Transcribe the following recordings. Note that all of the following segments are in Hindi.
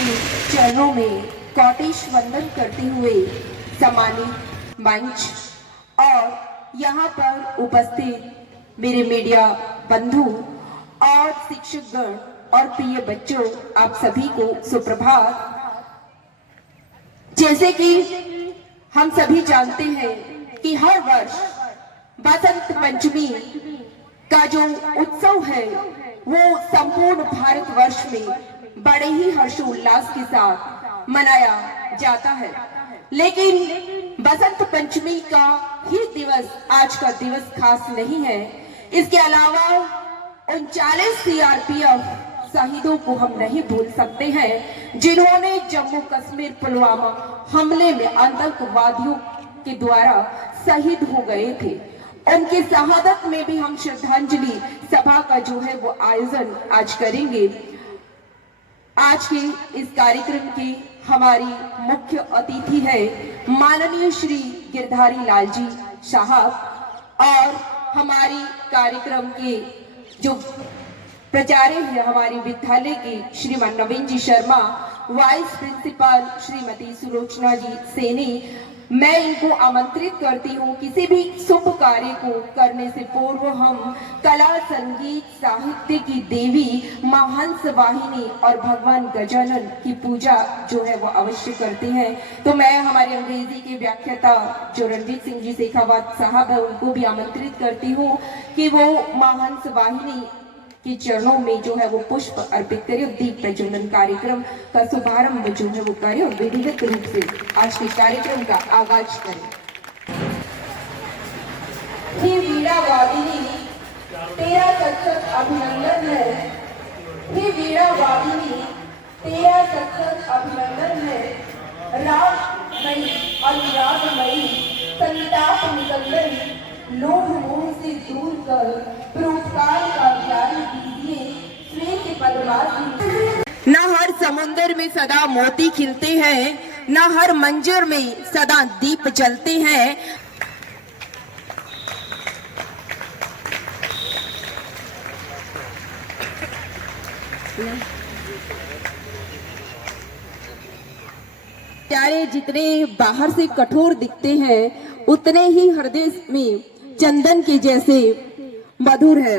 के चरणों में कोटिश वंदन करते हुए सम्मानित मंच और यहाँ पर उपस्थित मेरे मीडिया बंधु और शिक्षकगण और प्रिय बच्चों, आप सभी को सुप्रभात। जैसे कि हम सभी जानते हैं कि हर वर्ष बसंत पंचमी का जो उत्सव है वो संपूर्ण भारतवर्ष में बड़े ही हर्षोल्लास के साथ मनाया जाता है। लेकिन बसंत पंचमी का ही दिवस आज का दिवस खास नहीं है। इसके अलावा 39 सीआरपीएफ शहीदों को हम नहीं भूल सकते हैं, जिन्होंने जम्मू कश्मीर पुलवामा हमले में आतंकवादियों के द्वारा शहीद हो गए थे। उनकी शहादत में भी हम श्रद्धांजलि सभा का जो है वो आयोजन आज करेंगे। आज के इस कार्यक्रम की हमारी मुख्य अतिथि है माननीय श्री गिरधारी लाल जी साहब, और हमारी कार्यक्रम के जो प्राचार्य है हमारे विद्यालय के श्रीमान नवीन जी शर्मा, वाइस प्रिंसिपल श्रीमती सुलोचना जी सैनी। मैं इनको आमंत्रित करती हूँ, किसी भी शुभ कार्य को करने से पूर्व हम कला संगीत साहित्य की देवी मां हंस वाहिनी और भगवान गजानन की पूजा जो है वो अवश्य करते हैं। तो मैं हमारे अंग्रेजी के व्याख्याता जो रणजीत सिंह जी शेखावत साहब है उनको भी आमंत्रित करती हूँ कि वो मां हंस वाहिनी के चरणों में जो है वो पुष्प अर्पित करे और दीप प्रज्वलन कार्यक्रम का शुभारंभ जो है वो करे और विधिवत रूप से आज के कार्यक्रम का आगाज करें। हे वीणा वादिनी, तेरा सत्सत अभिनंदन है। हे वीणा वादिनी, तेरा सत्सत अभिनंदन है। रागमयी अनुरागमयी संताप निकंदन, लोभ मोह से दूर कर परोपकार का ज्ञान दीजिए। श्वेत पद्मावती। न हर समुंदर में सदा मोती खिलते हैं, न हर मंजर में सदा दीप जलते हैं। प्यारे जितने बाहर से कठोर दिखते हैं उतने ही हृदय में चंदन के जैसे मधुर है।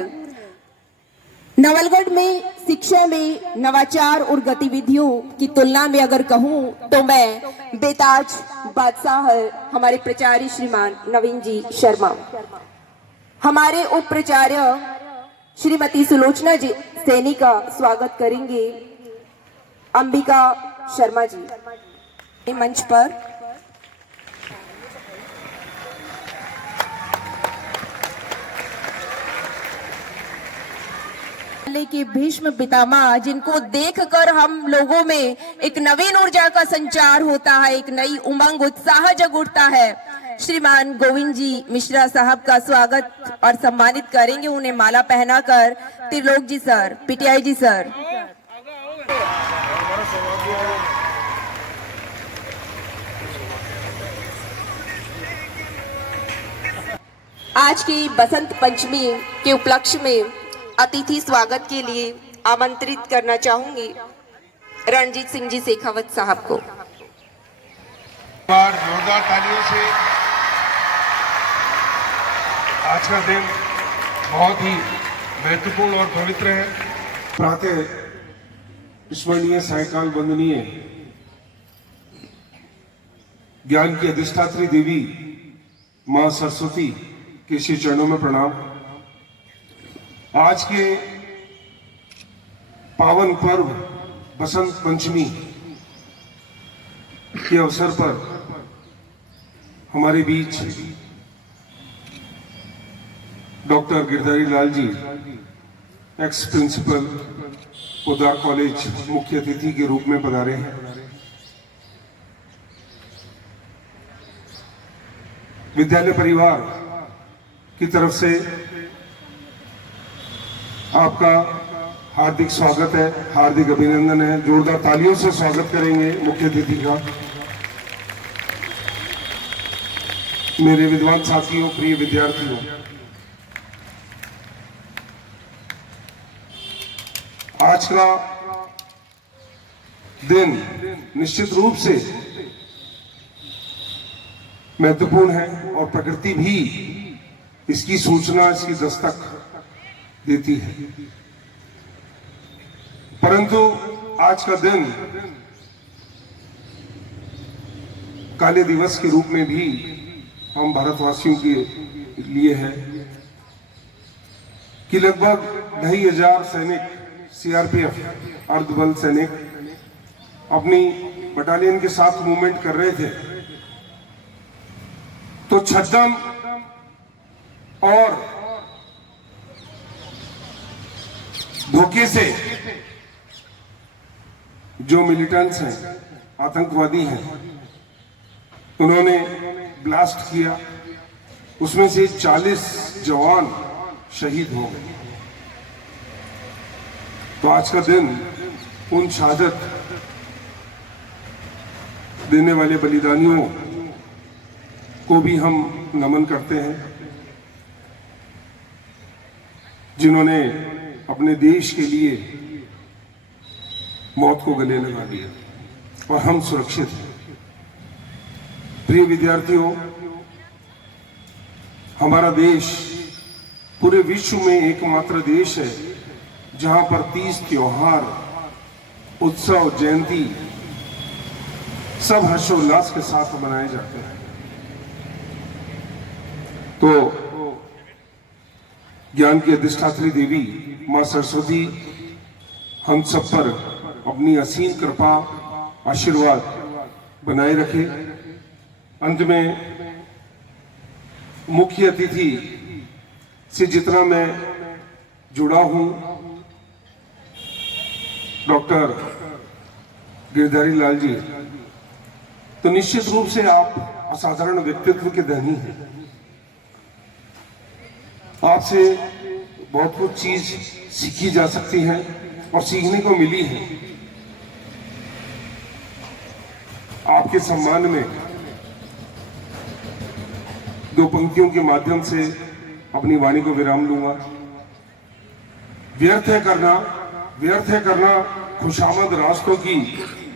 नवलगढ़ में शिक्षा में नवाचार और गतिविधियों की तुलना में अगर कहूं तो मैं बेताज बादशाह है हमारे प्राचार्य श्रीमान नवीन जी शर्मा। हमारे उप प्राचार्य श्रीमती सुलोचना जी सैनी का स्वागत करेंगे अंबिका शर्मा जी मंच पर। के भीष्म पितामह, जिनको देखकर हम लोगों में एक नवीन ऊर्जा का संचार होता है, एक नई उमंग उत्साह जग उठता है। श्रीमान गोविंद जी मिश्रा साहब का स्वागत और सम्मानित करेंगे उन्हें माला पहनाकर। त्रिलोक जी सर, पीटीआई जी सर। आज की बसंत पंचमी के उपलक्ष्य में अतिथि स्वागत के लिए आमंत्रित करना चाहूंगी रणजीत सिंह जी शेखावत साहब को। जोरदार तालियों से आज का दिन बहुत ही महत्वपूर्ण और पवित्र है। प्रातः स्मरणीय सायकाल वंदनीय ज्ञान की अधिष्ठात्री देवी मां सरस्वती के श्री चरणों में प्रणाम। आज के पावन पर्व बसंत पंचमी के अवसर पर हमारे बीच doctor Girdhari Lal ji, ex principal Poddar college, मुख्य अतिथि के रूप में पधारे हैं। विद्यालय परिवार की तरफ से आपका हार्दिक स्वागत है, हार्दिक अभिनंदन है। जोरदार तालियों से स्वागत करेंगे मुख्य अतिथि का। मेरे विद्वान साथियों, प्रिय विद्यार्थियों, आज का दिन निश्चित रूप से महत्वपूर्ण है और प्रकृति भी इसकी सूचना, इसकी दस्तक देती है। परंतु आज का दिन काले दिवस के रूप में भी हम भारतवासियों के लिए है कि लगभग 2,500 सैनिक, सीआरपीएफ अर्धबल सैनिक अपनी बटालियन के साथ मूवमेंट कर रहे थे, तो छद्म और धोखे से जो मिलिटेंट्स हैं, आतंकवादी हैं, उन्होंने ब्लास्ट किया। उसमें से 40 जवान शहीद हो गए। तो आज का दिन उन शहादत देने वाले बलिदानियों को भी हम नमन करते हैं, जिन्होंने अपने देश के लिए मौत को गले लगा दिया और हम सुरक्षित हैं। प्रिय विद्यार्थियों, हमारा देश पूरे विश्व में एकमात्र देश है जहां पर 30 त्योहार, उत्सव, जयंती सब हर्षोल्लास के साथ मनाए जाते हैं। तो ज्ञान की अधिष्ठात्री देवी मां सरस्वती हम सब पर अपनी असीम कृपा, आशीर्वाद बनाए रखे। अंत में मुख्य अतिथि से जितना मैं जुड़ा हूं, डॉक्टर गिरधारी लाल जी, तो निश्चित रूप से आप असाधारण व्यक्तित्व के धनी हैं। आपसे बहुत कुछ चीज सीखी जा सकती है और सीखने को मिली है। आपके सम्मान में दो पंक्तियों के माध्यम से अपनी वाणी को विराम लूंगा। व्यर्थ है करना खुशामद रास्तों की,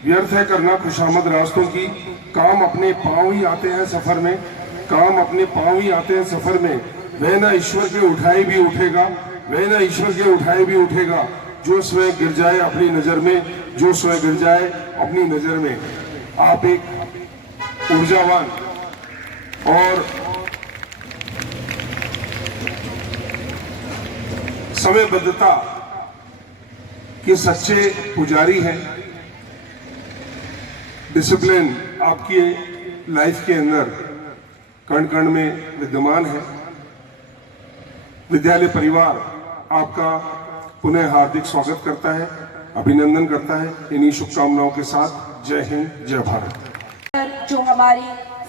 व्यर्थ है करना खुशामद रास्तों की। काम अपने पांव ही आते हैं सफर में, काम अपने पांव ही आते हैं सफर में। वह ना ईश्वर के उठाए भी उठेगा, वह ना ईश्वर के उठाए भी उठेगा। जो स्वयं गिर जाए अपनी नजर में, जो स्वयं गिर जाए अपनी नजर में। आप एक ऊर्जावान और समयबद्धता के सच्चे पुजारी हैं। डिसिप्लिन आपकी लाइफ के अंदर कण कण में विद्यमान है। विद्यालय परिवार आपका पुनः हार्दिक स्वागत करता है, अभिनंदन करता है। इन्हीं शुभकामनाओं के साथ जय हिंद, जय भारत। जो हमारे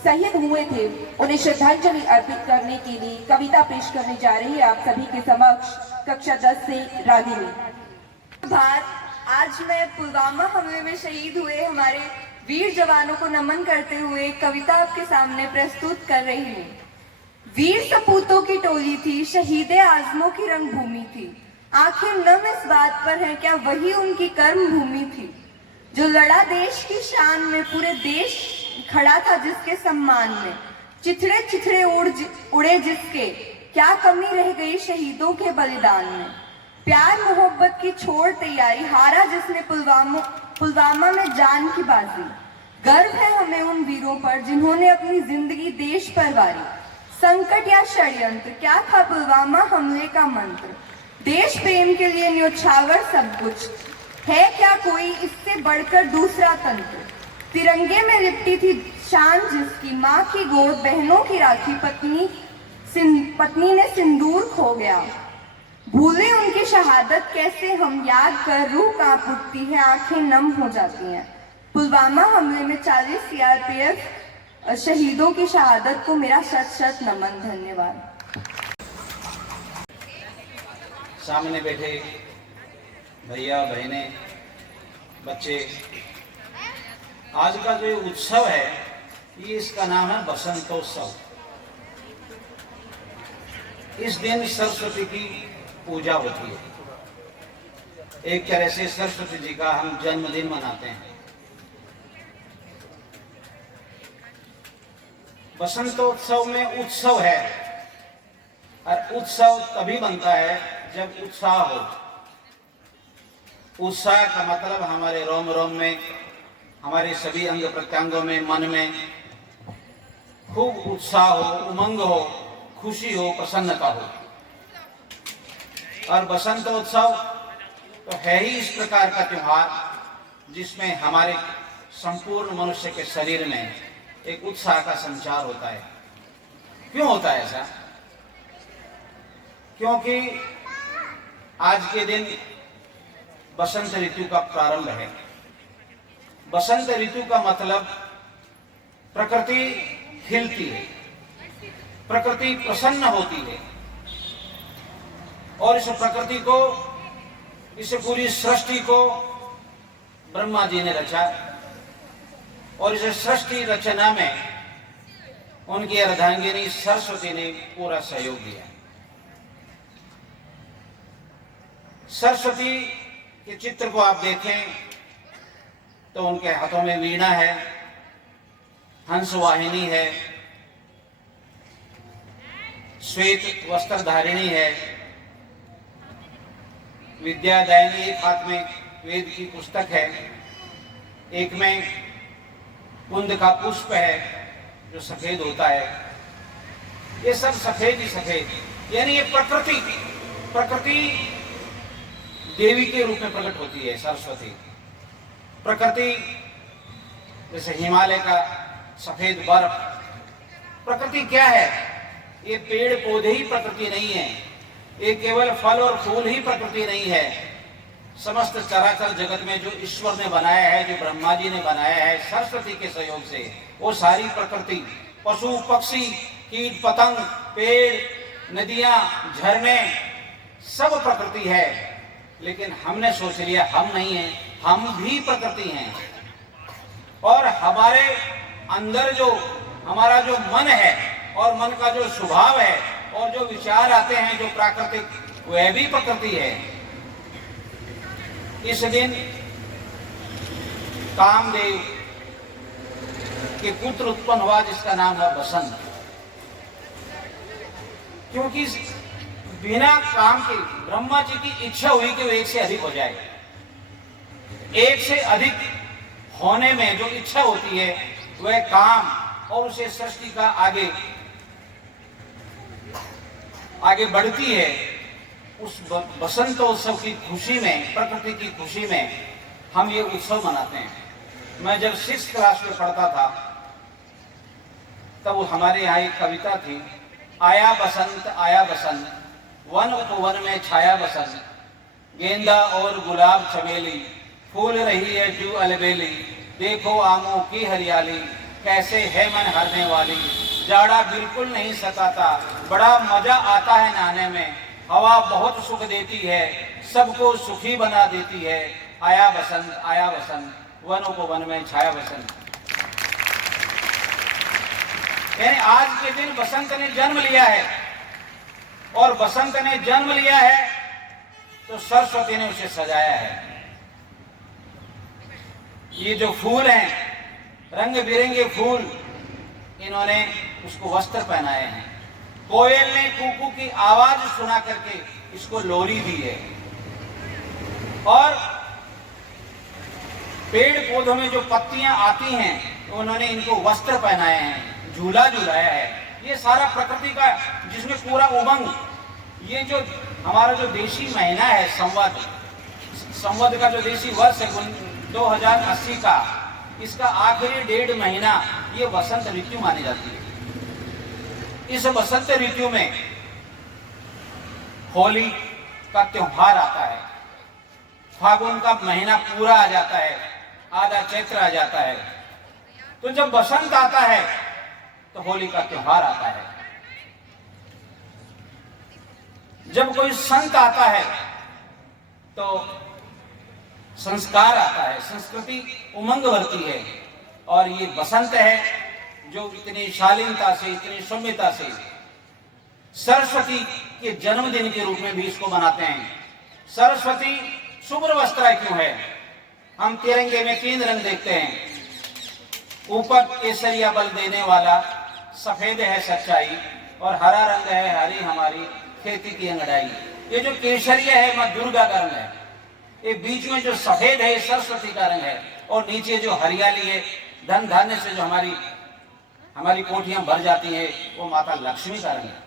शहीद हुए थे उन्हें श्रद्धांजलि अर्पित करने के लिए कविता पेश करने जा रही है आप सभी के समक्ष कक्षा 10 से रागिनी। आज मैं पुलवामा हमले में शहीद हुए हमारे वीर जवानों को नमन करते हुए कविता आपके सामने प्रस्तुत कर रही हूँ। वीर सपूतों की टोली थी, शहीदे आजमों की रंगभूमि थी। आखिर नम इस बात पर है क्या वही उनकी कर्म भूमि थी। जो लड़ा देश की शान में, पूरे देश खड़ा था जिसके सम्मान में। चिथड़े चिथड़े उड़े जिसके, क्या कमी रह गई शहीदों के बलिदान में। प्यार मोहब्बत की छोड़ तैयारी, हारा जिसने पुलवामा में जान की बाजी। गर्व है हमें उन वीरों पर जिन्होंने अपनी जिंदगी देश पर वारी। संकट या षड्यंत्र, क्या था पुलवामा हमले का मंत्र। देश प्रेम के लिए न्योछावर सब कुछ, है क्या कोई इससे बढ़कर दूसरा तंत्र। तिरंगे में लिपटी थी शान जिसकी, माँ की गोद बहनों की राखी, पत्नी ने सिंदूर खो गया। भूले उनकी शहादत कैसे हम, याद कर रूह कांप उठती है, आंखें नम हो जाती हैं। पुलवामा हमले में 40 सीआरपीएफ शहीदों की शहादत को मेरा शत शत नमन। धन्यवाद। सामने बैठे भैया बहने बच्चे, आज का जो उत्सव है ये इसका नाम है बसंतोत्सव। इस दिन सरस्वती की पूजा होती है। एक तरह से सरस्वती जी का हम जन्मदिन मनाते हैं। बसंतोत्सव में उत्सव है, और उत्सव तभी बनता है जब उत्साह हो। उत्साह का मतलब हमारे रोम रोम में, हमारे सभी अंग प्रत्यंगों में, मन में खूब उत्साह हो, उमंग हो, खुशी हो, प्रसन्नता हो। और बसंतोत्सव तो है ही इस प्रकार का त्योहार जिसमें हमारे संपूर्ण मनुष्य के शरीर में एक उत्साह का संचार होता है। क्यों होता है ऐसा? क्योंकि आज के दिन बसंत ऋतु का प्रारंभ है। बसंत ऋतु का मतलब प्रकृति खिलती है, प्रकृति प्रसन्न होती है, और इस प्रकृति को, इस पूरी सृष्टि को ब्रह्मा जी ने रचा, और इस सृष्टि रचना में उनकी अर्धांगिनी सरस्वती ने पूरा सहयोग दिया। सरस्वती के चित्र को आप देखें तो उनके हाथों में वीणा है, हंस वाहिनी है, श्वेत वस्त्र धारिणी है, विद्यादायिनी एक हाथ में वेद की पुस्तक है, एक में कुंद का पुष्प है जो सफेद होता है। ये सब सफेद ही सफेद, यानी ये प्रकृति देवी के रूप में प्रकट होती है। सरस्वती प्रकृति, जैसे हिमालय का सफेद बर्फ। प्रकृति क्या है? ये पेड़ पौधे ही प्रकृति नहीं है, ये केवल फल और फूल ही प्रकृति नहीं है। समस्त चराचर जगत में जो ईश्वर ने बनाया है, जो ब्रह्मा जी ने बनाया है सरस्वती के सहयोग से, वो सारी प्रकृति, पशु पक्षी, कीट पतंग, पेड़, नदियां, झरने, सब प्रकृति है। लेकिन हमने सोच लिया हम नहीं हैं, हम भी प्रकृति हैं। और हमारे अंदर जो हमारा जो मन है, और मन का जो स्वभाव है, और जो विचार आते हैं जो प्राकृतिक, वह भी प्रकृति है। इस दिन कामदेव के पुत्र उत्पन्न हुआ जिसका नाम है बसंत। क्योंकि बिना काम के ब्रह्मा जी की इच्छा हुई कि वो एक से अधिक हो जाए। एक से अधिक होने में जो इच्छा होती है वह काम, और उसे सृष्टि का आगे बढ़ती है। उस बसंतोत्सव की खुशी में, प्रकृति की खुशी में हम ये उत्सव मनाते हैं। मैं जब 6th क्लास में पढ़ता था तब हमारे यहाँ एक कविता थी, आया बसंत, वन उपवन में छाया बसंत, गेंदा और गुलाब चमेली, फूल रही है जू अलबेली, देखो आमों की हरियाली, कैसे है मन हरने वाली, जाड़ा बिल्कुल नहीं सताता, बड़ा मजा आता है नहाने में, हवा बहुत सुख देती है, सबको सुखी बना देती है, आया बसंत, वन उपवन में छाया बसंत। यानी आज के दिन बसंत ने जन्म लिया है, और बसंत ने जन्म लिया है तो सरस्वती ने उसे सजाया है। ये जो फूल हैं, रंग बिरंगे फूल, इन्होंने उसको वस्त्र पहनाए हैं। कोयल ने कूकू की आवाज सुना करके इसको लोरी दी है, और पेड़ पौधों में जो पत्तियां आती हैं उन्होंने इनको वस्त्र पहनाए हैं, झूला झूलाया है। ये सारा प्रकृति का, जिसमें पूरा उमंग, ये जो हमारा जो देशी महीना है संवत का जो देशी वर्ष है 2080 का, इसका आखिरी 1.5 महीना ये वसंत ऋतु मानी जाती है। इस वसंत ऋतु में होली का त्योहार आता है, फागुन का महीना पूरा आ जाता है, आधा चैत्र आ जाता है। तो जब बसंत आता है तो होली का त्योहार आता है। जब कोई संत आता है तो संस्कार आता है, संस्कृति उमंग भरती है। और ये बसंत है जो इतनी शालीनता से, इतनी सौम्यता से सरस्वती के जन्मदिन के रूप में भी इसको मनाते हैं। सरस्वती शुभ्र वस्त्र क्यों है? हम तिरंगे में 3 रंग देखते हैं, ऊपर केसरिया बल देने वाला सफेद है सच्चाई और हरा रंग है हरी हमारी खेती की अंगड़ाई। ये जो केसरिया है माँ दुर्गा का रंग है, ये बीच में जो सफेद है सरस्वती का रंग है, और नीचे जो हरियाली है धन धान्य से जो हमारी कोठियां भर जाती है वो माता लक्ष्मी का रंग है।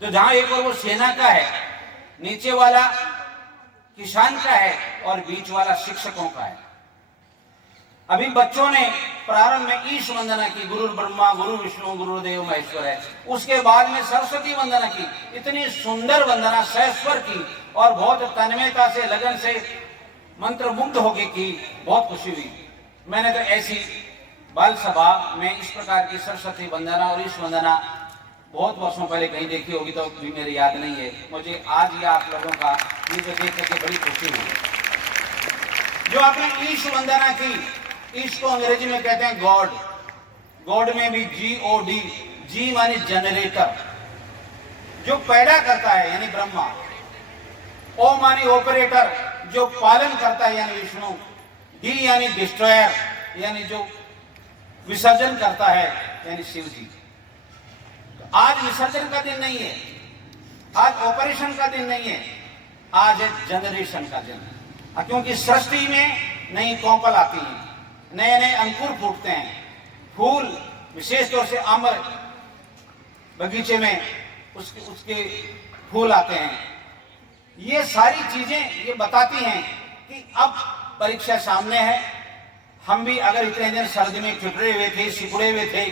तो जहां एक और वो सेना का है, नीचे वाला किसान का है और बीच वाला शिक्षकों का है। अभी बच्चों ने प्रारंभ में ईश वंदना की, गुरु ब्रह्मा गुरु विष्णु गुरुदेव महेश्वर है। उसके बाद में सरस्वती वंदना की, इतनी सुंदर वंदना सहस्वर की और बहुत तन्मयता से लगन से मंत्र मुग्ध होके की, बहुत खुशी हुई। मैंने तो ऐसी बाल सभा में इस प्रकार की सरस्वती वंदना और ईश वंदना बहुत वर्षों पहले कहीं देखी होगी तो भी मेरी याद नहीं है। मुझे आज ये आप लोगों का ये देख करके बड़ी खुशी हुई। जो आपने ईश वंदना की, ईश को अंग्रेजी में कहते हैं गॉड, गॉड में भी GOD, जी मानी जनरेटर, जो पैदा करता है यानी ब्रह्मा, ओ मानी ऑपरेटर, जो पालन करता है यानी विष्णु, डी यानी डिस्ट्रॉयर यानी जो विसर्जन करता है यानी शिव जी। तो आज विसर्जन का दिन नहीं है, आज ऑपरेशन का दिन नहीं है, आज है जनरेशन का दिन। क्योंकि सृष्टि में नई कोंपल आती है, नए नए अंकुर फूटते हैं, फूल विशेष तौर से अम्र बगीचे में उसके फूल आते हैं। ये सारी चीजें ये बताती हैं कि अब परीक्षा सामने है। हम भी अगर इतने दिन सर्दी में ठिठुरे हुए थे, सिकुड़े हुए थे,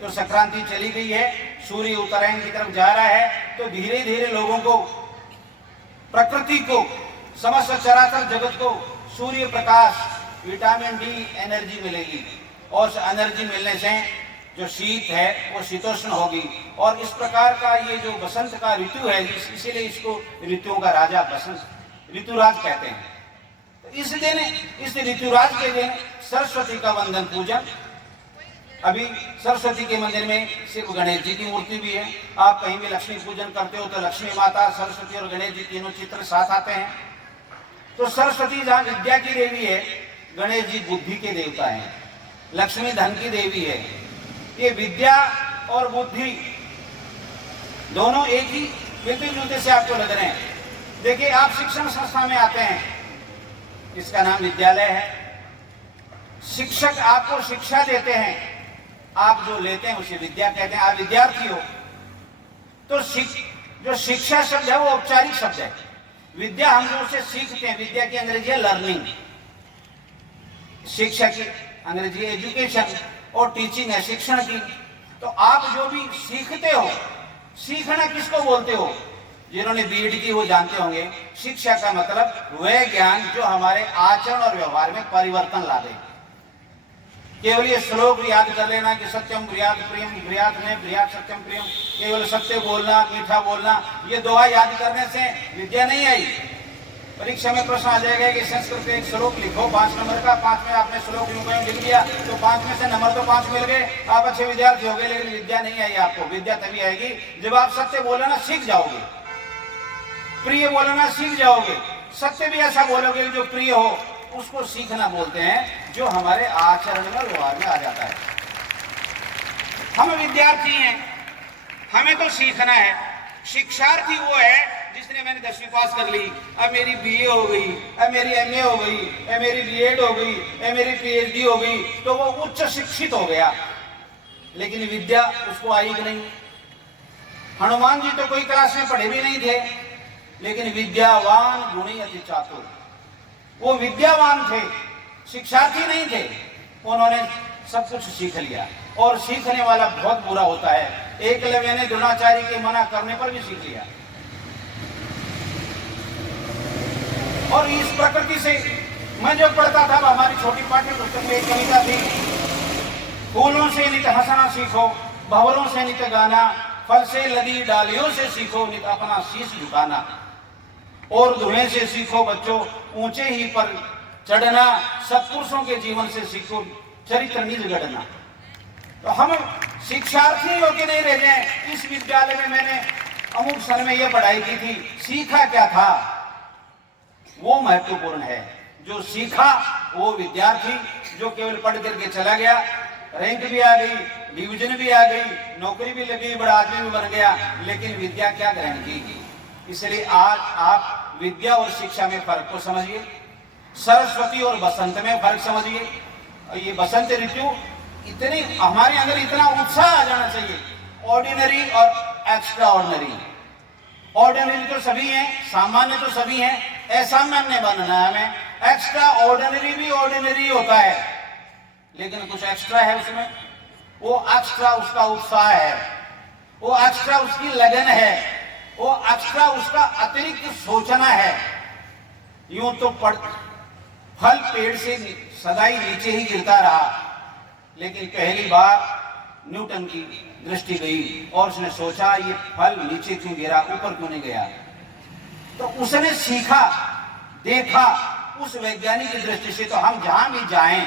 तो संक्रांति चली गई है, सूर्य उत्तरायण की तरफ जा रहा है, तो धीरे धीरे लोगों को, प्रकृति को, समस्त चराचर जगत को Surya Prakash, vitamin D energy मिलेगी, और एनर्जी मिलने से जो शीत है वो शीतोष्ण होगी। और इस प्रकार का ये जो बसंत का ऋतु है, इसीलिए इसको ऋतुओं का राजा बसंत ऋतुराज कहते हैं। तो इस दिन, इस ऋतुराज के दिन सरस्वती का वंदन पूजन। अभी सरस्वती के मंदिर में सिर्फ गणेश जी की मूर्ति भी है। आप कहीं भी लक्ष्मी पूजन करते हो तो लक्ष्मी माता, सरस्वती और गणेश जी तीनों चित्र साथ आते हैं। तो सरस्वती जहाँ विद्या की देवी है, गणेश जी बुद्धि के देवता हैं, लक्ष्मी धन की देवी है। ये विद्या और बुद्धि दोनों एक ही मिलते जुलते से आपको लग रहे हैं। देखिए, आप शिक्षण संस्था में आते हैं, इसका नाम विद्यालय है। शिक्षक आपको शिक्षा देते हैं, आप जो लेते हैं उसे विद्या कहते हैं। आप विद्यार्थी हो तो जो शिक्षा शब्द है वो औपचारिक शब्द है। विद्या हम जो उसे सीखते हैं, विद्या की अंग्रेजी है लर्निंग, शिक्षा की अंग्रेजी एजुकेशन, और टीचिंग है शिक्षण की। तो आप जो भी सीखते हो, सीखना किसको बोलते हो? जिन्होंने बीएड की वो जानते होंगे, शिक्षा का मतलब वह ज्ञान जो हमारे आचरण और व्यवहार में परिवर्तन ला दे। केवल ये श्लोक याद कर लेना कि सत्यम ब्रियात प्रियम, ब्रियात में ब्रियात सत्यम प्रियम, केवल सत्य बोलना, मीठा बोलना, ये दोहा याद करने से विद्या नहीं आई। परीक्षा में प्रश्न आ जाएगा कि संस्कृत में एक श्लोक लिखो 5 नंबर का, 5 में आपने श्लोक लिख दिया तो 5 में से नंबर तो 5 मिल गए, आप अच्छे विद्यार्थी हो गए, लेकिन विद्या नहीं आई आपको। विद्या तभी आएगी जब आप सत्य बोलना सीख जाओगे, प्रिय बोलना सीख जाओगे। सत्य भी ऐसा बोलोगे जो प्रिय हो, उसको सीखना बोलते हैं, जो हमारे आचरण में व्यवहार में आ जाता है। हम विद्यार्थी हैं, हमें तो सीखना है। शिक्षार्थी वो है जिसने, मैंने 10वीं पास कर ली, अब मेरी बीए हो गई, अब मेरी एमए हो गई, अब मेरी बीएड हो गई, अब मेरी पीएचडी हो गई, तो वो उच्च शिक्षित हो गया, लेकिन विद्या उसको आई कि नहीं। हनुमान जी तो कोई क्लास में पढ़े भी नहीं थे, लेकिन विद्यावान गुणी अति चातुर, वो विद्यावान थे, शिक्षार्थी नहीं थे। उन्होंने सब कुछ सीख लिया, और सीखने वाला बहुत बुरा होता है। एकलव्य ने द्रोणाचार्य के मना करने पर भी सीख लिया। और इस प्रकृति से मैं जब पढ़ता था, हमारी छोटी पाठ्य पुस्तक में एक कविता थी, फूलों से नित हंसना सीखो, भंवरों से नित गाना, फल से लदी डालियों से सीखो नित अपना शीश झुकाना, और धुएं से सीखो बच्चों ऊंचे ही पर चढ़ना, सत्पुरुषों के जीवन से सीखो चरित्र निज गढ़ना। तो हम शिक्षार्थी हो के नहीं रह जाए। इस विद्यालय में मैंने अमुक सन में यह पढ़ाई की थी, सीखा क्या था वो महत्वपूर्ण है। जो सीखा वो विद्यार्थी, जो केवल पढ़ करके चला गया रैंक भी आ गई, डिवीजन भी आ गई, नौकरी भी लगी, बड़ा आदमी भी बन गया, लेकिन विद्या क्या ग्रहण की। इसलिए आज आप विद्या और शिक्षा में फर्क को समझिए, सरस्वती और बसंत में फर्क समझिए। और ये बसंत ऋतु इतनी हमारे अंदर इतना उत्साह आ जाना चाहिए, ऑर्डिनरी और एक्स्ट्रा ऑर्डिनरी। ऑर्डिनरी तो सभी हैं, सामान्य तो सभी हैं, असामान्य बनना है हमें। एक्स्ट्रा ऑर्डिनरी भी ऑर्डिनरी होता है, लेकिन कुछ एक्स्ट्रा है उसमें। वो एक्स्ट्रा उसका उत्साह है, वो एक्स्ट्रा उसकी लगन है, वो एक्स्ट्रा उसका अतिरिक्त सोचना है। यूं तो फल पेड़ से सदाई नीचे ही गिरता रहा, लेकिन पहली बार न्यूटन की दृष्टि गई और उसने सोचा ये फल नीचे क्यों गिरा, ऊपर क्यों नहीं गया। तो उसने सीखा, देखा उस वैज्ञानिक की दृष्टि से। तो हम जहां भी जाएं,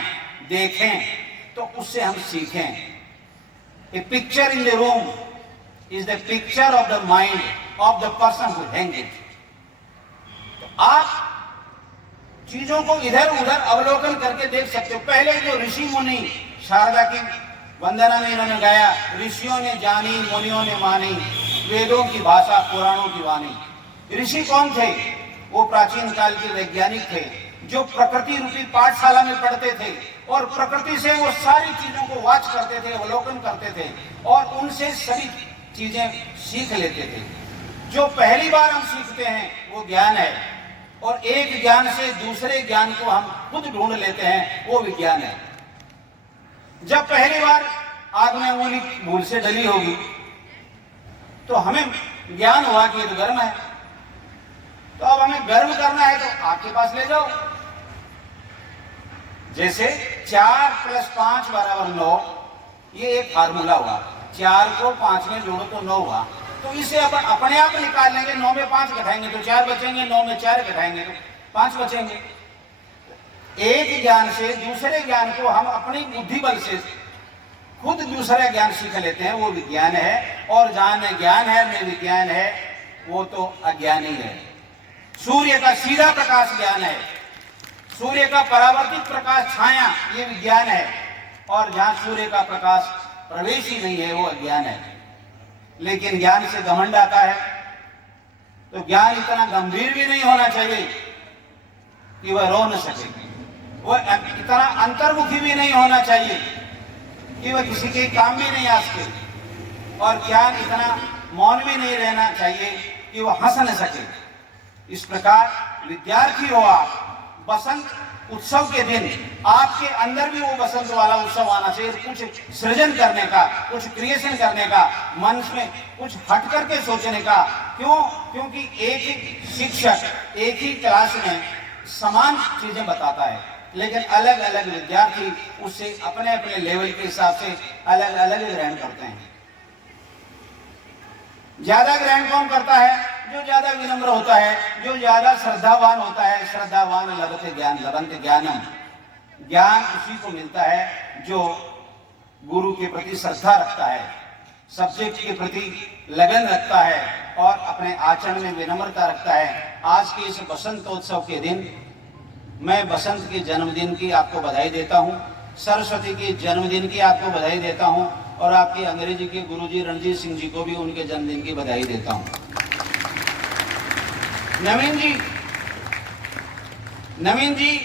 देखें, तो उससे हम सीखें। A picture in the room is the picture of the mind of the person who hang it. तो आप चीजों को इधर उधर अवलोकन करके देख सकते हो। पहले जो ऋषि मुनि, शारदा की वंदना में इन्होंने गाया, ऋषियों ने जानी मुनियों ने मानी, वेदों की भाषा पुराणों की वाणी। ऋषि कौन थे? वो प्राचीन काल के वैज्ञानिक थे, जो प्रकृति रूपी पाठशाला में पढ़ते थे और प्रकृति से वो सारी चीजों को वाच करते थे, अवलोकन करते थे और उनसे सभी चीजें सीख लेते थे। जो पहली बार हम सीखते हैं वो ज्ञान है, और एक ज्ञान से दूसरे ज्ञान को हम खुद ढूंढ लेते हैं, वो विज्ञान है। जब पहली बार आग में उंगली भूल से डली होगी तो हमें ज्ञान हुआ कि ये तो गर्म है, तो अब हमें गर्म करना है तो आग के पास ले जाओ। जैसे 4 + 5 = 9, ये एक फार्मूला हुआ। 4 को 5 में जोड़ो तो 9 हुआ। तो इसे अपन अपने आप निकाल लेंगे। 9 में 5 घटाएंगे तो 4 बचेंगे, 9 में 4 घटाएंगे तो 5 बचेंगे। एक ज्ञान से दूसरे ज्ञान को हम अपनी बुद्धि बल से खुद दूसरा ज्ञान सीख लेते हैं, वो विज्ञान है। और जहां ज्ञान है में विज्ञान है, वो तो अज्ञानी है। सूर्य का सीधा प्रकाश ज्ञान है, सूर्य का परावर्तित प्रकाश छाया ये विज्ञान है, और जहां सूर्य का प्रकाश प्रवेश ही नहीं है वो अज्ञान है। लेकिन ज्ञान से घमंड आता है, तो ज्ञान इतना गंभीर भी नहीं होना चाहिए कि वह रो न सके, वह इतना अंतर्मुखी भी नहीं होना चाहिए कि वह किसी के काम भी नहीं आ सके, और ज्ञान इतना मौन भी नहीं रहना चाहिए कि वह हंस न सके। इस प्रकार विद्यार्थी हो आप, बसंत उत्सव के दिन आपके अंदर भी वो बसंत वाला उत्सव आना चाहिए। कुछ सृजन करने का, कुछ क्रिएशन करने का, मन में कुछ हट करके सोचने का। क्यों? क्योंकि एक ही शिक्षक एक ही क्लास में समान चीजें बताता है, लेकिन अलग अलग विद्यार्थी उससे अपने अपने लेवल के हिसाब से अलग अलग ग्रहण करते हैं। ज्यादा ग्रहण कौन करता है? जो ज्यादा विनम्र होता है, जो ज्यादा श्रद्धावान होता है। श्रद्धावान लभते ज्ञान, लभन्ते ज्ञानम। ज्ञान उसी को मिलता है जो गुरु के प्रति श्रद्धा रखता है, सब्जेक्ट के प्रति लगन रखता है और अपने आचरण में विनम्रता रखता है। आज के इस बसंतोत्सव के दिन मैं बसंत के जन्मदिन की आपको बधाई देता हूँ, सरस्वती के जन्मदिन की आपको बधाई देता हूँ, और आपके अंग्रेजी के गुरुजी रणजीत सिंह जी को भी उनके जन्मदिन की बधाई देता हूँ। नवीन जी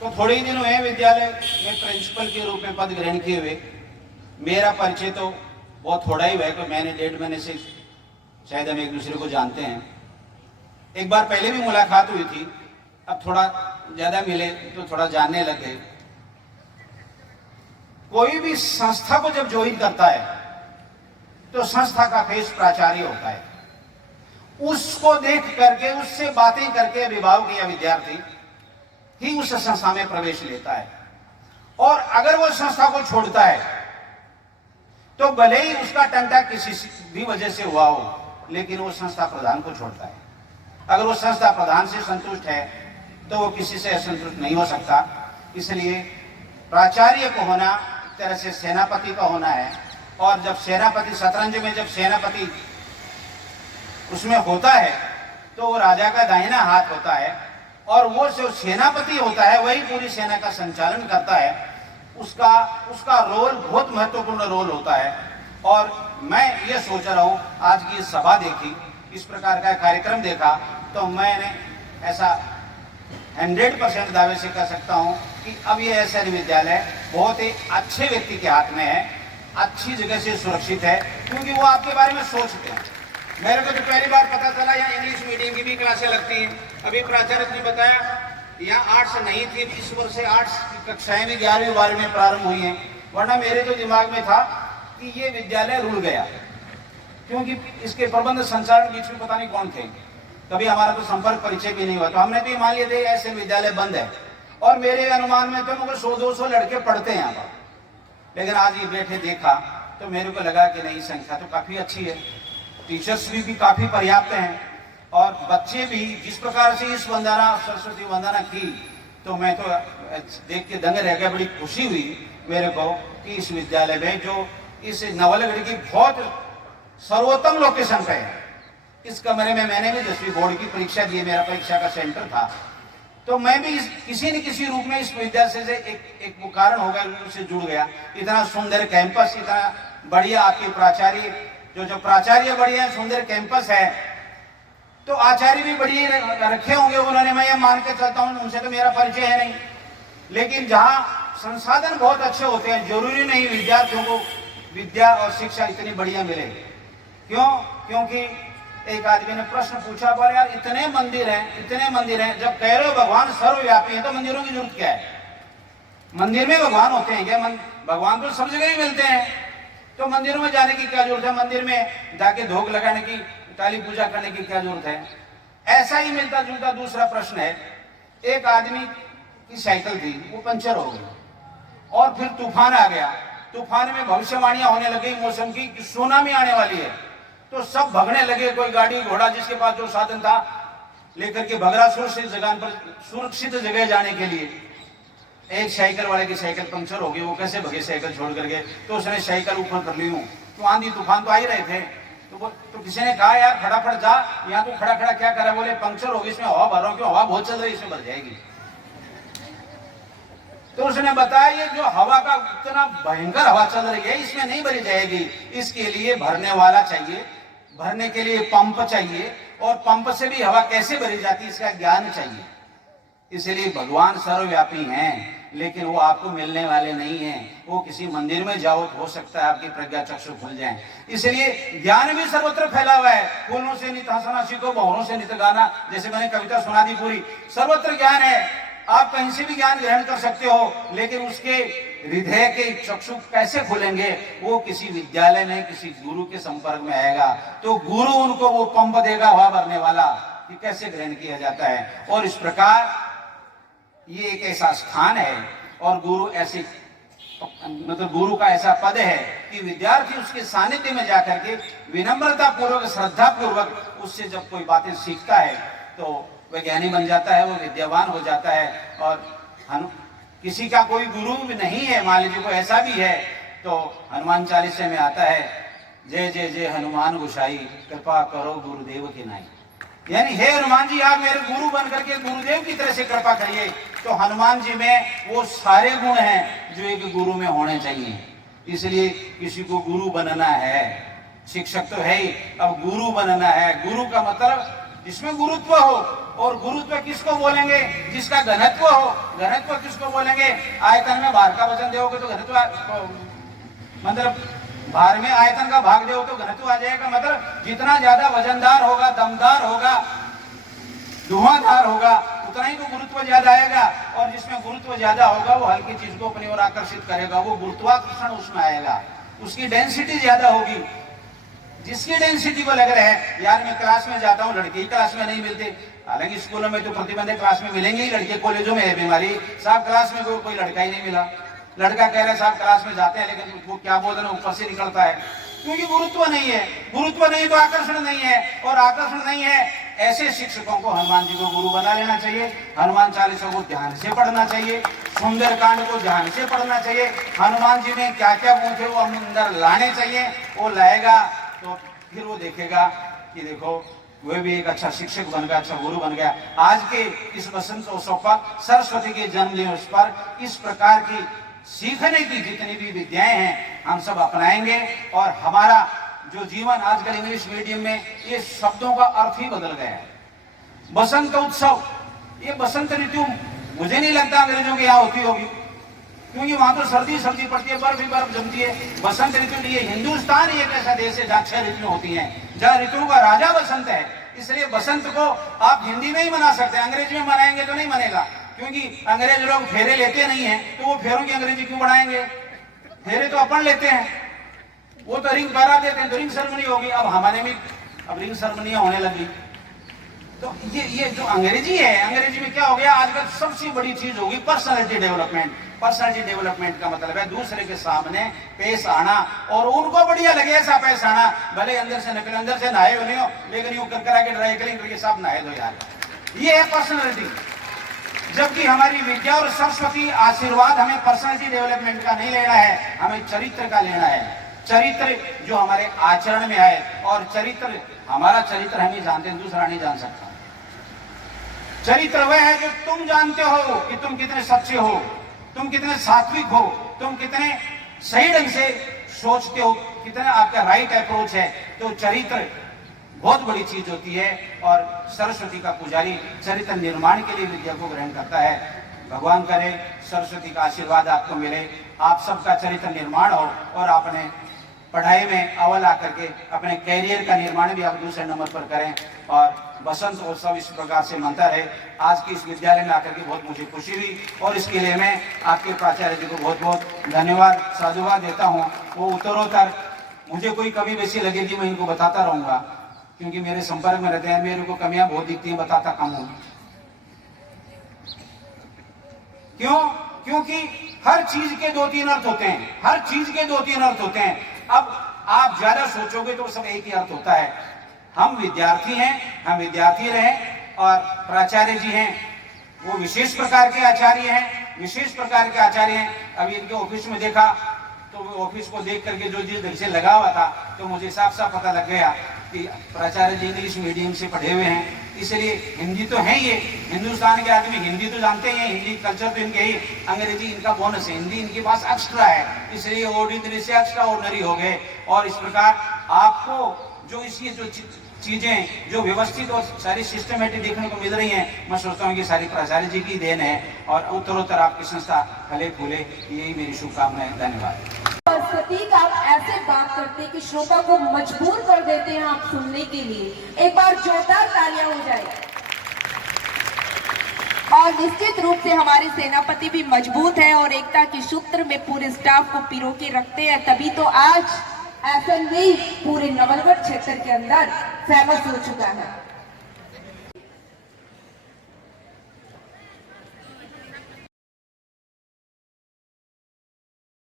तो थोड़े ही दिन हुए विद्यालय में प्रिंसिपल के रूप में पद ग्रहण किए हुए। मेरा परिचय तो बहुत थोड़ा ही हुआ है, मैंने 1.5 महीने से शायद हम एक दूसरे को जानते हैं। एक बार पहले भी मुलाकात हुई थी, अब थोड़ा ज्यादा मिले तो थोड़ा जानने लगे। कोई भी संस्था को जब ज्वाइन करता है तो संस्था का फेस प्राचार्य होता है। उसको देख करके, उससे बातें करके अभिभावक या विद्यार्थी ही उस संस्था में प्रवेश लेता है। और अगर वो संस्था को छोड़ता है तो भले ही उसका टंटा किसी भी वजह से हुआ हो, लेकिन वो संस्था प्रधान को छोड़ता है। अगर वो संस्था प्रधान से संतुष्ट है तो वो किसी से असंतुष्ट नहीं हो सकता। इसलिए प्राचार्य को होना एक तरह से सेनापति का होना है। और जब सेनापति शतरंज में जब सेनापति उसमें होता है तो वो राजा का दाहिना हाथ होता है, और वो जो सेनापति होता है वही पूरी सेना का संचालन करता है। उसका उसका रोल बहुत महत्वपूर्ण रोल होता है। और मैं ये सोच रहा हूँ, आज की सभा देखी, इस प्रकार का कार्यक्रम देखा, तो मैंने ऐसा 100% दावे से कह सकता हूँ कि अब ये एसएन विद्यालय बहुत ही अच्छे व्यक्ति के हाथ में है, अच्छी जगह से सुरक्षित है, क्योंकि वो आपके बारे में सोचते हैं। मेरे को तो पहली बार पता चला यहाँ इंग्लिश मीडियम की भी क्लासें लगती हैं। अभी प्राचार्य ने बताया यहाँ आर्ट्स नहीं थी, इस वर्ष से आर्ट्स की कक्षाएं भी 11वीं 12वीं में प्रारंभ हुई हैं। वरना मेरे तो दिमाग में था कि ये विद्यालय रुल गया, क्योंकि इसके प्रबंध संचालन बीच में पता नहीं कौन थे, कभी हमारा तो संपर्क परिचय भी नहीं हुआ, तो हमने भी मान लिया था ऐसे विद्यालय बंद है। और मेरे अनुमान में तो मुझे 100-200 लड़के पढ़ते हैं यहाँ पर। लेकिन आज ये बैठे देखा तो मेरे को लगा कि नहीं, संख्या तो काफी अच्छी है, टीचर्स भी काफी पर्याप्त हैं, और बच्चे भी जिस प्रकार से इस वंदना, सरस्वती वंदना की, तो मैं तो देख के दंग रह गया। बड़ी खुशी हुई मेरे को कि इस विद्यालय में, जो इस नवलगढ़ की बहुत सर्वोत्तम लोकेशन पे है, इस कमरे में मैंने भी 10वीं बोर्ड की परीक्षा दी, मेरा परीक्षा का सेंटर था, तो मैं भी किसी न किसी रूप में इस विद्यालय से एक वो कारण होगा, उससे जुड़ गया। इतना सुंदर कैंपस, इतना बढ़िया आपके प्राचार्य, जो प्राचार्य बढ़िया सुंदर कैंपस है, तो आचार्य भी बढ़िया रखे होंगे उन्होंने, मैं ये मान के चलता हूँ, उनसे तो मेरा परिचय है नहीं। लेकिन जहाँ संसाधन बहुत अच्छे होते हैं, जरूरी नहीं विद्यार्थियों को विद्या और शिक्षा इतनी बढ़िया मिले। क्यों? क्योंकि एक आदमी ने प्रश्न पूछा, बोले यार इतने मंदिर हैं, जब कह रहे हो भगवान सर्वव्यापी है, तो मंदिरों की जरूरत क्या है? मंदिर में भगवान होते हैं क्या? भगवान तो सब जगह ही मिलते हैं, तो मंदिरों में जाने की क्या जरूरत है? मंदिर में जाके धोख लगाने की, काली पूजा करने की क्या जरूरत है? ऐसा ही मिलता जुलता दूसरा प्रश्न है, एक आदमी की साइकिल थी, वो पंचर हो गई, और फिर तूफान आ गया। तूफान में भविष्यवाणियां होने लगी मौसम की, सुनामी आने वाली है, तो सब भगने लगे, कोई गाड़ी घोड़ा जिसके पास जो साधन था लेकर के भगरा सुरक्षित जगह जाने के लिए। एक साइकिल वाले की साइकिल पंक्चर हो गई, वो कैसे भगे साइकिल छोड़ करके, तो उसने साइकिल ऊपर कर ली, तो आंधी तूफान तो आ ही रहे थे, तो किसी ने कहा यार फटाफट जा, यहाँ तो खड़ा खड़ा क्या करा? बोले पंक्चर होगी, इसमें हवा भर रहा हूँ, क्यों? हवा बहुत चल रही है, इसमें भर जाएगी। तो उसने बताया ये जो हवा का इतना भयंकर हवा चल रही है, इसमें नहीं भरी जाएगी, इसके लिए भरने वाला चाहिए, भरने के लिए पंप चाहिए, और पंप से भी हवा कैसे भरी जाती है इसका ज्ञान चाहिए। इसलिए भगवान सर्वव्यापी हैं, लेकिन वो आपको मिलने वाले नहीं हैं। वो किसी मंदिर में जाओ तो हो सकता है आपकी प्रज्ञा चक्षु खुल जाए। इसलिए ज्ञान भी सर्वत्र फैला हुआ है। फूलों से नित हंसना सीखो, भंवरों से नित गाना, जैसे मैंने कविता सुना दी पूरी। सर्वत्र ज्ञान है, आप कहीं से भी ज्ञान ग्रहण कर सकते हो, लेकिन उसके हृदय के चक्षु कैसे खुलेंगे? वो किसी विद्यालय में किसी गुरु के संपर्क में आएगा, तो गुरु उनको वो पंप देगा हवा भरने वाला, कि कैसे ग्रहण किया जाता है। और इस प्रकार ये एक ऐसा स्थान है, और गुरु ऐसे मतलब गुरु का ऐसा पद है कि विद्यार्थी उसके सानिध्य में जाकर के विनम्रता पूर्वक, श्रद्धा पूर्वक उससे जब कोई बातें सीखता है, तो वह ज्ञानी बन जाता है, वो विद्यावान हो जाता है। और किसी का कोई गुरु भी नहीं है, मान लीजिए कोई ऐसा भी है, तो हनुमान चालीसे में आता है, जय जय जय हनुमान गोसाई, कृपा करो गुरुदेव की नाई। यानी हे हनुमान जी, आप मेरे गुरु बन करके गुरुदेव की तरह से कृपा करिए। तो हनुमान जी में वो सारे गुण हैं जो एक गुरु में होने चाहिए। इसलिए किसी को गुरु बनना है, शिक्षक तो है ही, अब गुरु बनना है। गुरु का मतलब जिसमें गुरुत्व हो, और गुरुत्व किसको बोलेंगे? जिसका घनत्व हो। घनत्व किसको बोलेंगे? आयतन में भार का वजन दोगे तो घनत्व, मतलब भार में आयतन का भाग दो तो घनत्व आ जाएगा। मतलब जितना ज्यादा वजनदार होगा, दमदार होगा, धुआंधार होगा, उतना ही तो गुरुत्व ज्यादा आएगा। और जिसमें गुरुत्व ज्यादा होगा वो हल्की चीज को अपनी ओर आकर्षित करेगा, वो गुरुत्वाकर्षण उसमें आएगा, उसकी डेंसिटी ज्यादा होगी। जिसकी डेंसिटी को लग रहा है यार मैं क्लास में जाता हूँ, लड़के ही क्लास में नहीं मिलते, हालांकि स्कूलों में तो प्रतिबंधित क्लास में मिलेंगे ही लड़के, कॉलेजों में है बीमारी, साहब क्लास में कोई लड़का ही नहीं मिला। लड़का कह रहे हैं साहब क्लास में जाते हैं, लेकिन वो क्या बोल रहे हैं ऊपर से निकलता है, क्योंकि गुरुत्व नहीं है। गुरुत्व नहीं तो आकर्षण नहीं है, और आकर्षण नहीं है, ऐसे शिक्षकों को हनुमान जी को गुरु बना लेना चाहिए। हनुमान चालीसा को ध्यान से पढ़ना चाहिए, सुंदरकांड को ध्यान से पढ़ना चाहिए। हनुमान जी ने क्या क्या पूछे वो हम अंदर लाने चाहिए, वो लाएगा तो फिर वो देखेगा कि देखो वह भी एक अच्छा शिक्षक बन गया, अच्छा गुरु बन गया। आज के इस वसंत उत्सव पर, सरस्वती के जन्मदिवस पर इस प्रकार की सीखने की जितनी भी विद्याएं हैं हम सब अपनाएंगे और हमारा जो जीवन आजकल इंग्लिश मीडियम में ये शब्दों का अर्थ ही बदल गया है। बसंत उत्सव, ये बसंत ऋतु मुझे नहीं लगता अंग्रेजों के यहाँ होती होगी, क्योंकि वहां तो सर्दी सर्दी पड़ती है, बर्फ ही बर्फ जमती है। बसंत ऋतु, ये हिंदुस्तान ही एक ऐसा देश है जहाँ 6 ऋतुएं होती हैं, जहाँ ऋतुओं का राजा बसंत है। इसलिए बसंत को आप हिंदी में ही मना सकते हैं, अंग्रेजी में मनाएंगे तो नहीं मनेगा, क्योंकि अंग्रेज लोग फेरे लेते नहीं है, तो वो फेरों की अंग्रेजी क्यों बढ़ाएंगे? फेरे तो अपन लेते हैं, वो तो रिंग बहरा देते हैं, तो रिंग सेरेमनी होगी। अब हमारे में अब रिंग सेरेमनियां होने लगी। तो ये जो अंग्रेजी है, अंग्रेजी में क्या हो गया आजकल सबसे बड़ी चीज होगी पर्सनालिटी डेवलपमेंट। पर्सनालिटी डेवलपमेंट का मतलब है दूसरे के सामने पेश आना, और उनको बढ़िया लगे ऐसा पेश आना, भले अंदर से निकले, अंदर से नहाए नहीं हो, लेकिन यूं कर करा के ड्राई क्लीन करके साहब नहाए दो यार, ये है पर्सनालिटी। जबकि हमारी विद्या और सरस्वती आशीर्वाद हमें पर्सनालिटी डेवलपमेंट का नहीं लेना है, हमें चरित्र का लेना है। चरित्र जो हमारे आचरण में है, और चरित्र, हमारा चरित्र हम ही जानते हैं, दूसरा नहीं जान सकता। चरित्र वह है जो तुम जानते हो कि तुम कितने सच्चे हो, तुम कितने सात्विक हो, तुम कितने सही ढंग से सोचते हो, कितना आपका राइट अप्रोच है। तो चरित्र बहुत बड़ी चीज होती है, और सरस्वती का पुजारी चरित्र निर्माण के लिए विद्या को ग्रहण करता है। भगवान करे सरस्वती का आशीर्वाद आपको मिले, आप सबका चरित्र निर्माण हो, और आपने पढ़ाई में अव्वल आकर के अपने कैरियर का निर्माण भी आप दूसरे नंबर पर करें, और बसंत उत्सव इस प्रकार से मनता रहे। आज की इस विद्यालय में आकर के बहुत मुझे खुशी हुई, और इसके लिए मैं आपके प्राचार्य जी को बहुत बहुत धन्यवाद साधुवाद देता हूँ। वो उत्तरोत्तर मुझे कोई कमी वैसी लगेगी मैं इनको बताता रहूंगा, क्योंकि मेरे संपर्क में रहते हैं, मेरे को कमियां बहुत दिखती हैं, बताता कम हूं। क्यों? क्योंकि हर चीज के 2-3 अर्थ होते हैं, हर चीज के 2-3 अर्थ होते हैं। अब आप ज्यादा सोचोगे तो सब एक ही अर्थ होता है। हम विद्यार्थी हैं, हम विद्यार्थी रहे, और प्राचार्य जी हैं वो विशेष प्रकार के आचार्य हैं, विशेष प्रकार के आचार्य हैं। अभी इनके ऑफिस में देखा तो ऑफिस को देख करके जो जिस ढंग से लगा हुआ था, तो मुझे साफ साफ पता लग गया कि प्राचार्य जी इंग्लिश मीडियम से पढ़े हुए हैं। इसलिए हिंदी तो है, ये हिंदुस्तान के आदमी हिंदी तो जानते हैं, हिंदी कल्चर तो इनके ही, अंग्रेजी इनका बोनस है, हिंदी इनके पास एक्स्ट्रा है, इसलिए ऑर्डिनरी से एक्स्ट्रा ऑर्डिनरी हो गए। और इस प्रकार आपको जो इसकी जो चीजें जो व्यवस्थित और सारी सिस्टमेटिक देखने को मिल रही हैं, मैं सोचता हूँ कि सारी प्राचार्य जी की देन है, और उत्तरोत्तर आपकी संस्था फले फूले, यही मेरी शुभकामनाएं। धन्यवाद। सतीक, आप ऐसे बात करते हैं कि श्रोता को मजबूर कर देते हैं आप सुनने के लिए। एक बार जोरदार तालियां हो जाए। और निश्चित रूप से हमारे सेनापति भी मजबूत है और एकता के सूत्र में पूरे स्टाफ को पिरो के रखते हैं, तभी तो आज एफएनवी पूरे नवलगढ़ क्षेत्र के अंदर फेमस हो चुका है।